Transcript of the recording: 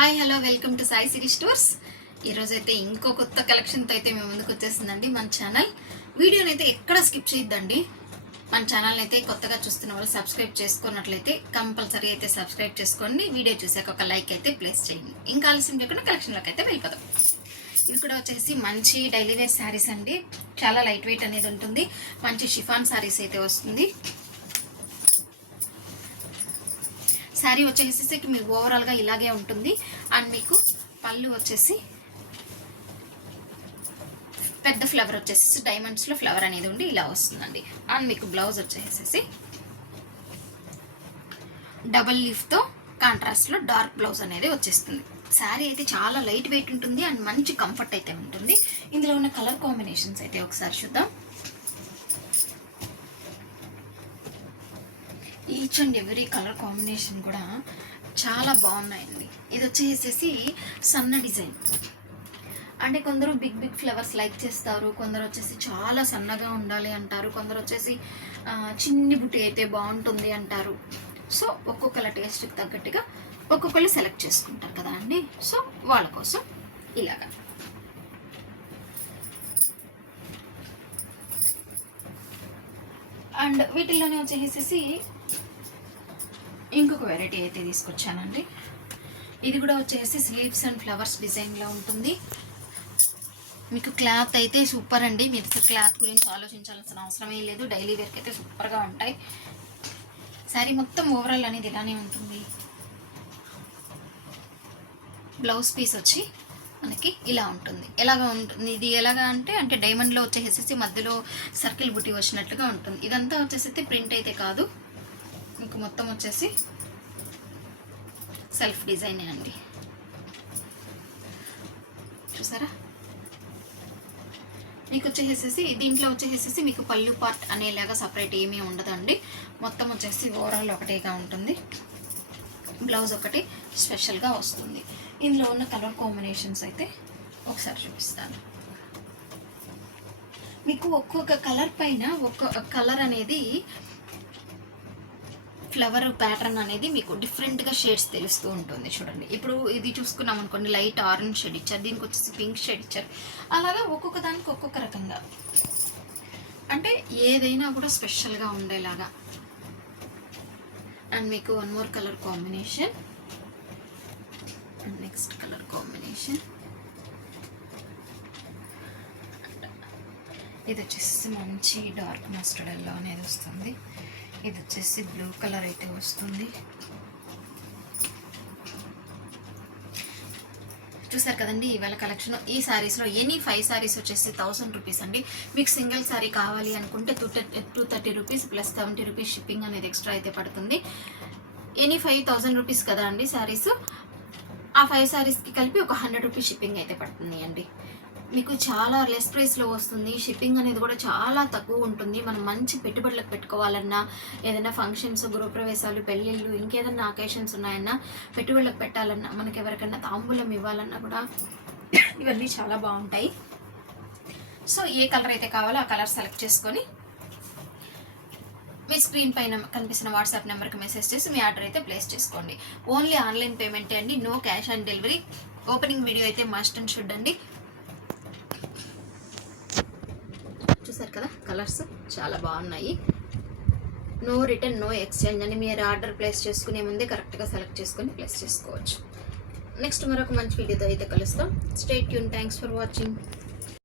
Hi hello welcome to Sai Siri stores. ఈరోజు అయితే ఇంకో కొత్త కలెక్షన్తో అయితే మేము ముందుకు వచ్చేస్తుందండి మన ఛానల్. వీడియోని అయితే ఎక్కడ స్కిప్ చేయొద్దండి. మన ఛానల్ని అయితే కొత్తగా చూస్తున్న వాళ్ళు సబ్స్క్రైబ్ చేసుకున్నట్లయితే కంపల్సరీ అయితే సబ్స్క్రైబ్ చేసుకోండి. వీడియో చూసాక ఒక లైక్ అయితే ప్లేస్ చేయండి. ఇంకా ఆలస్యం చేయకుండా కలెక్షన్లోకి అయితే వెళ్ళిపోదాం. ఇది కూడా వచ్చేసి మంచి డైలీ వేర్ శారీస్ అండి. చాలా లైట్ వెయిట్ అనేది ఉంటుంది. మంచి షిఫాన్ శారీస్ అయితే వస్తుంది. శారీ వచ్చేసి మీకు ఓవరాల్గా ఇలాగే ఉంటుంది. అండ్ మీకు పళ్ళు వచ్చేసి పెద్ద ఫ్లవర్ వచ్చేసి డైమండ్స్లో ఫ్లవర్ అనేది ఉండి ఇలా వస్తుందండి. అండ్ మీకు బ్లౌజ్ వచ్చేసేసి డబల్ లీఫ్తో కాంట్రాస్ట్లో డార్క్ బ్లౌజ్ అనేది వచ్చేస్తుంది. శారీ అయితే చాలా లైట్ వెయిట్ ఉంటుంది అండ్ మంచి కంఫర్ట్ అయితే ఉంటుంది. ఇందులో ఉన్న కలర్ కాంబినేషన్స్ అయితే ఒకసారి చూద్దాం. Each and every colour combination కూడా చాలా బాగున్నాయండి. ఇది వచ్చేసేసి సన్న డిజైన్ అంటే కొందరు బిగ్ బిగ్ ఫ్లవర్స్ లైక్ చేస్తారు, కొందరు వచ్చేసి చాలా సన్నగా ఉండాలి అంటారు, కొందరు వచ్చేసి చిన్ని బుట్టి అయితే బాగుంటుంది అంటారు. సో ఒక్కొక్కళ్ళ టేస్ట్కి తగ్గట్టుగా ఒక్కొక్కళ్ళు సెలెక్ట్ చేసుకుంటారు కదా అండి. సో వాళ్ళ కోసం ఇలాగా అండ్ వీటిల్లోనే వచ్చేసేసి ఇంకొక వెరైటీ అయితే తీసుకొచ్చానండి. ఇది కూడా వచ్చేసి స్లీవ్స్ అండ్ ఫ్లవర్స్ డిజైన్లో ఉంటుంది. మీకు క్లాత్ అయితే సూపర్ అండి. మీరు క్లాత్ గురించి ఆలోచించాల్సిన అవసరమే లేదు. డైలీ వేర్కి అయితే సూపర్గా ఉంటాయి. శారీ మొత్తం ఓవరాల్ అనేది ఇలానే ఉంటుంది. బ్లౌజ్ పీస్ వచ్చి మనకి ఇలా ఉంటుంది. ఎలాగా ఉంటుంది ఇది ఎలాగా అంటే డైమండ్లో వచ్చేసేసి మధ్యలో సర్కిల్ బుట్టి వచ్చినట్లుగా ఉంటుంది. ఇదంతా వచ్చేసి ప్రింట్ అయితే కాదు, మీకు మొత్తం వచ్చేసి సెల్ఫ్ డిజైనే అండి. చూసారా? మీకు వచ్చేసేసి దీంట్లో వచ్చేసేసి మీకు పళ్ళు పార్ట్ అనేలాగా సపరేట్ ఏమీ ఉండదండి. మొత్తం వచ్చేసి ఓవరాల్ ఒకటేగా ఉంటుంది. బ్లౌజ్ ఒకటి స్పెషల్గా వస్తుంది. ఇందులో ఉన్న కలర్ కాంబినేషన్స్ అయితే ఒకసారి చూపిస్తాను. మీకు ఒక్కొక్క కలర్ పైన ఒక్కొక్క కలర్ అనేది ఫ్లవర్ ప్యాటర్న్ అనేది మీకు డిఫరెంట్గా షేడ్స్ తెలుస్తూ ఉంటుంది. చూడండి, ఇప్పుడు ఇది చూసుకున్నాం అనుకోండి, లైట్ ఆరెంజ్ షేడ్ ఇచ్చారు, దీనికి వచ్చేసి పింక్ షేడ్ ఇచ్చారు. అలాగా ఒక్కొక్క దానికి ఒక్కొక్క రకంగా అంటే ఏదైనా కూడా స్పెషల్గా ఉండేలాగా. అండ్ మీకు one more colour combination and next colour combination. ఇది వచ్చేసి మంచి డార్క్ మస్టర్డ్ ఎల్లో అనేది వస్తుంది. ఇది వచ్చేసి బ్లూ కలర్ అయితే వస్తుంది. చూసారు కదండి ఇవాళ కలెక్షన్. ఈ శారీస్లో ఎనీ 5 శారీస్ వచ్చేసి 1000 రూపీస్ అండి. మీకు సింగిల్ శారీ కావాలి అనుకుంటే 230 రూపీస్ ప్లస్ 70 రూపీస్ షిప్పింగ్ అనేది ఎక్స్ట్రా అయితే పడుతుంది. ఎనీ 5000 రూపీస్ కదా అండి శారీస్. ఆ 5 శారీస్కి కలిపి ఒక 100 రూపీస్ షిప్పింగ్ అయితే పడుతుంది అండి. మీకు చాలా లెస్ ప్రైస్లో వస్తుంది. షిప్పింగ్ అనేది కూడా చాలా తక్కువ ఉంటుంది. మనం మంచి పెట్టుబడులకు పెట్టుకోవాలన్నా, ఏదైనా ఫంక్షన్స్, గృహప్రవేశాలు, పెళ్ళిళ్ళు, ఇంకేదైనా అకేషన్స్ ఉన్నాయన్నా, పెట్టుబడులకు పెట్టాలన్నా, మనకి ఎవరికైనా తాంబూలం ఇవ్వాలన్నా కూడా ఇవన్నీ చాలా బాగుంటాయి. సో ఏ కలర్ అయితే కావాలో ఆ కలర్ సెలెక్ట్ చేసుకొని మీ స్క్రీన్ పైన కనిపిస్తున్న వాట్సాప్ నెంబర్కి మెసేజ్ చేసి మీ ఆర్డర్ అయితే ప్లేస్ చేసుకోండి. ఓన్లీ ఆన్లైన్ పేమెంటే అండి, no cash on delivery. Opening video అయితే మస్ట్ అండ్ షుడ్ అండి. చూసారు కదా, కలర్స్ చాలా బాగున్నాయి. నో రిటర్న్, నో ఎక్స్చేంజ్ అని మీరు ఆర్డర్ ప్లేస్ చేసుకునే ముందే కరెక్ట్గా సెలెక్ట్ చేసుకొని ప్లేస్ చేసుకోవచ్చు. నెక్స్ట్ మరొక మంచి వీడియోతో అయితే కలుస్తాం. Stay tune. Thanks for watching.